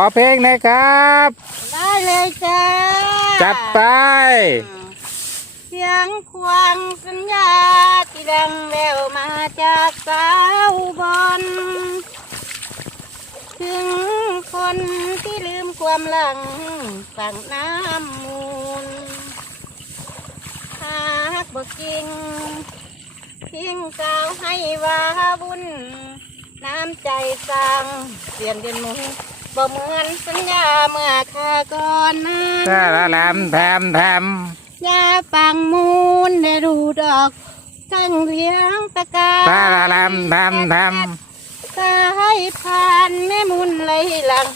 ขอเพลงหนะครับ ได้เลยจ้าจัดไปเสียงควางสัญญาที่ดังแววมาจากสาวบอนถึงคนที่ลืมความหลังฝั่งน้ำมูลหากบอกจริงทิ้งกล่าวให้ว่าบุญน้ำใจสั่งเปลี่ยนเดินหมุน บ่เหมือนสัญญาเมื่อคาก่อนนะตาละแลมแทมแทมยาปังมูลได้ดูดอกทั้งเลี้ยงตะกาตาละแลมแทมแทมสายผ่านแม่มุนไหลหลัง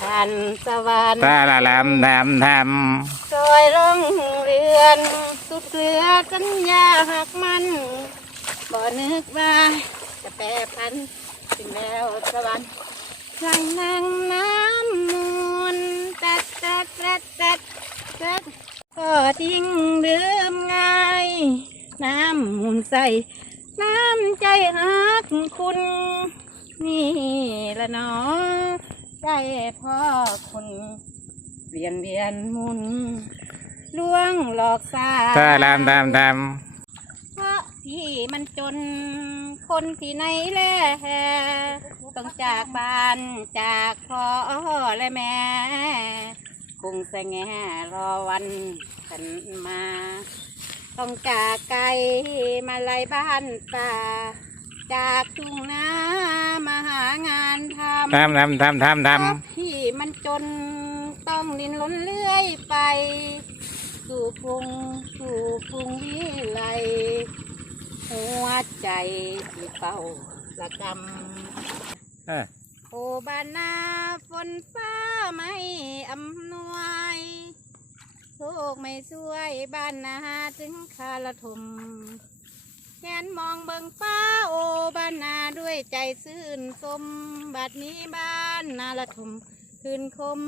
ผ่านสวรรค์ตาละแลมแทมแทมซอยร่องเรือนสุดเสือสัญญาหักมันบ่นึกว่าจะแปรพันถึงแล้วสวรรค์ ใส่นางน้ำมูลตัดตัดตัดตัดตัดก็ทิ้งลืมง่าย น้ำมูลใส่น้ำใจหักคุณ นี่ละเน้องใจพ่อคุณเปลี่ยนเวียนหมุนลวงหลอกสาตาละแลมแทมแทมเพราะที่มันจนคนที่ไหนแล่ ต้องจากบ้านจากพ่อและแม่คงแสงแงรอวันกันมา ต้องจากไกลมาไล่บ้านป่าจากทุ่งนามาหางานทำแทมแทมแทมแทมแทมที่มันจนต้องดินล้นเลื่อยไป สู่พงสู่พุงวิไลหัวใจที่เป้าละกเออำ โอบานาฝนฟ้าไม่อำนวยโชคไม่ช่วยบ้านนาถึงคาละทมแงนมองเบิงฟ้าโอบ้านนาด้วยใจซื่นสมบัดนี้บ้านนาละทมคืนคม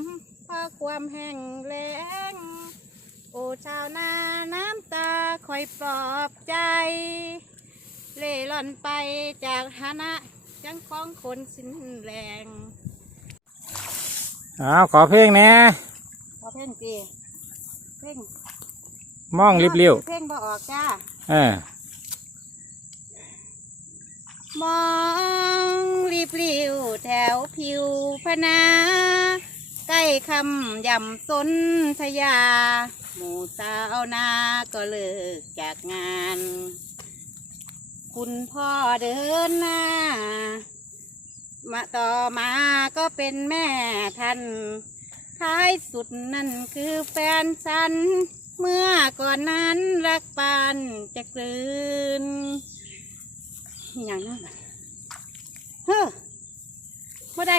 เพราะความแห้งแล้งโอ้ชาวนาน้ำตาคอยปลอบใจ เล่ร่อนไปจากฐานะ จังของคนสิ้นแรงเอาขอเพลงแหน่พอเพ่งปีเพ่งมองริบเลี้ยวเพ่งบ่ออกจ้า เออมองรีบริวแถวผิวพนาใกล้คำย่ำสนทยา หมู่สาวนาก็เลิกจากงาน คุณพ่อเดินหน้า มาต่อมาก็เป็นแม่ท่านท้ายสุดนั่นคือแฟนฉัน เมื่อก่อนนั้นรักปานจะกลืนอย่างนั้นเฮ้อไม่ได้